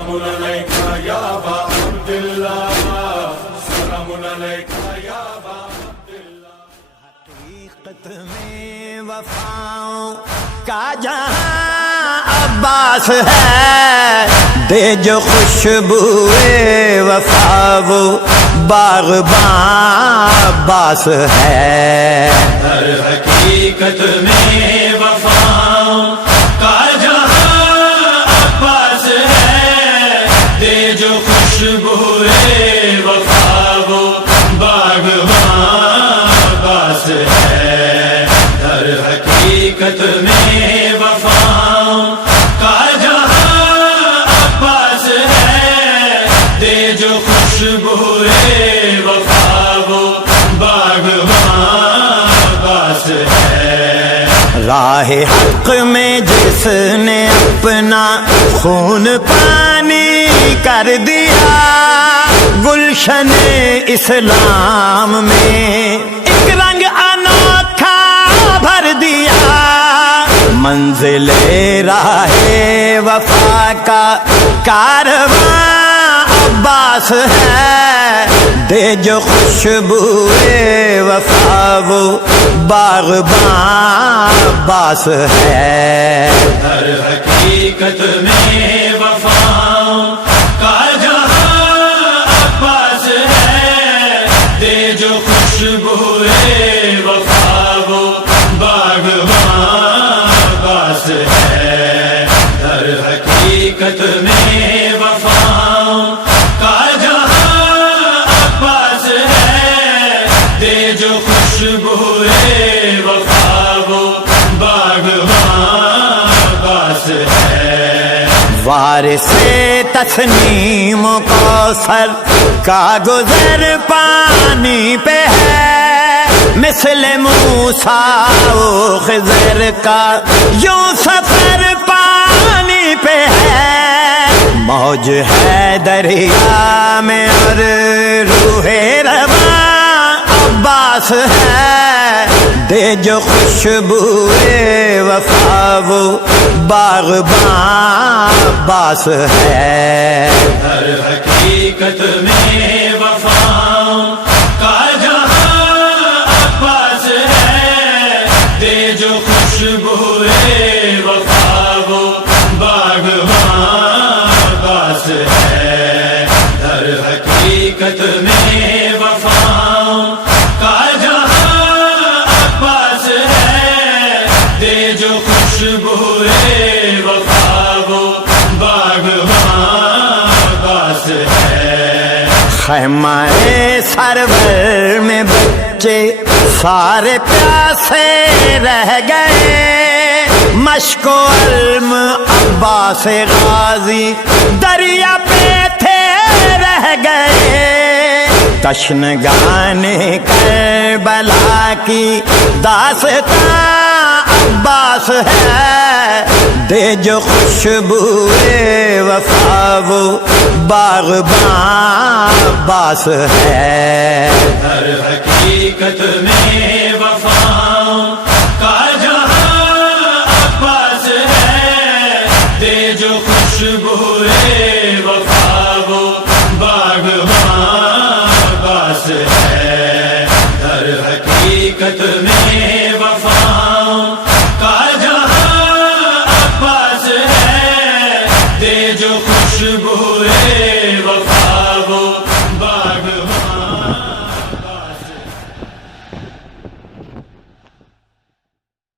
سلام علیک یا ابا عبداللہ، سلام علیک یا ابا عبداللہ۔ حقیقت میں وفاؤں کا جہاں عباس ہے، دے جو خوشبوئے وفا وہ باغباں عباس ہے۔ در حقیقت میں وفاؤں کا جہاں عباس ہے، دے جو خوشبوئے وفا وہ باغباں عباس ہے۔ در حقیقت میں وفاؤں کا جہاں عباس ہے، دے جو خوشبوئے وفا وہ باغباں عباس ہے۔ راہ حق میں جس نے اپنا خون پانی کر دیا، گلشن اسلام میں ایک رنگ انوکھا بھر دیا۔ منزل راہ وفا کا کارواں عباس ہے، دے جو خوشبوئے وفا وہ باغباں عباس ہے۔ در حقیقت میں وفاؤں کا جہاں عباس ہے، دے جو خوشبوئے وفا وہ باغباں عباس ہے۔ در حقیقت میں وفاؤں کا جہاں عباس ہے، دے جو خوشبوئے وفا وہ باغباں عباس ہے۔ وارث تسنیم کوثر کا گزر پانی پہ ہے، مثل موسیٰ و خضر کا یوں سفر پانی پہ ہے۔ موج ہے دریا میں اور روح رواں عباس ہے، دے جو خوشبوئے وفا وہ باغباں عباس ہے۔ در حقیقت میں وفاؤں کا جہاں عباس ہے، دے جو خوشبوئے وفا وہ باغباں عباس ہے۔ در حقیقت میں وفاؤں کا جہاں عباس ہے، دے جو خوشبوئے وفا وہ باغباں عباس ہے۔ خیمہ سرور میں بچے سارے پیاسے رہ گئے، مشک و علم عباس غازی دریا پہ تھے رہ گئے۔ تشنگان کربلا کی داستاں عباس ہے، دے جو خوشبوئے وفا وہ باغباں عباس ہے۔ در حقیقت میں وفاؤں کا جہاں عباس ہے، دے جو خوشبوئے وفا وہ باغباں عباس ہے۔ در حقیقت میں وفاؤں کا جہاں عباس ہے، دے جو خوشبوئے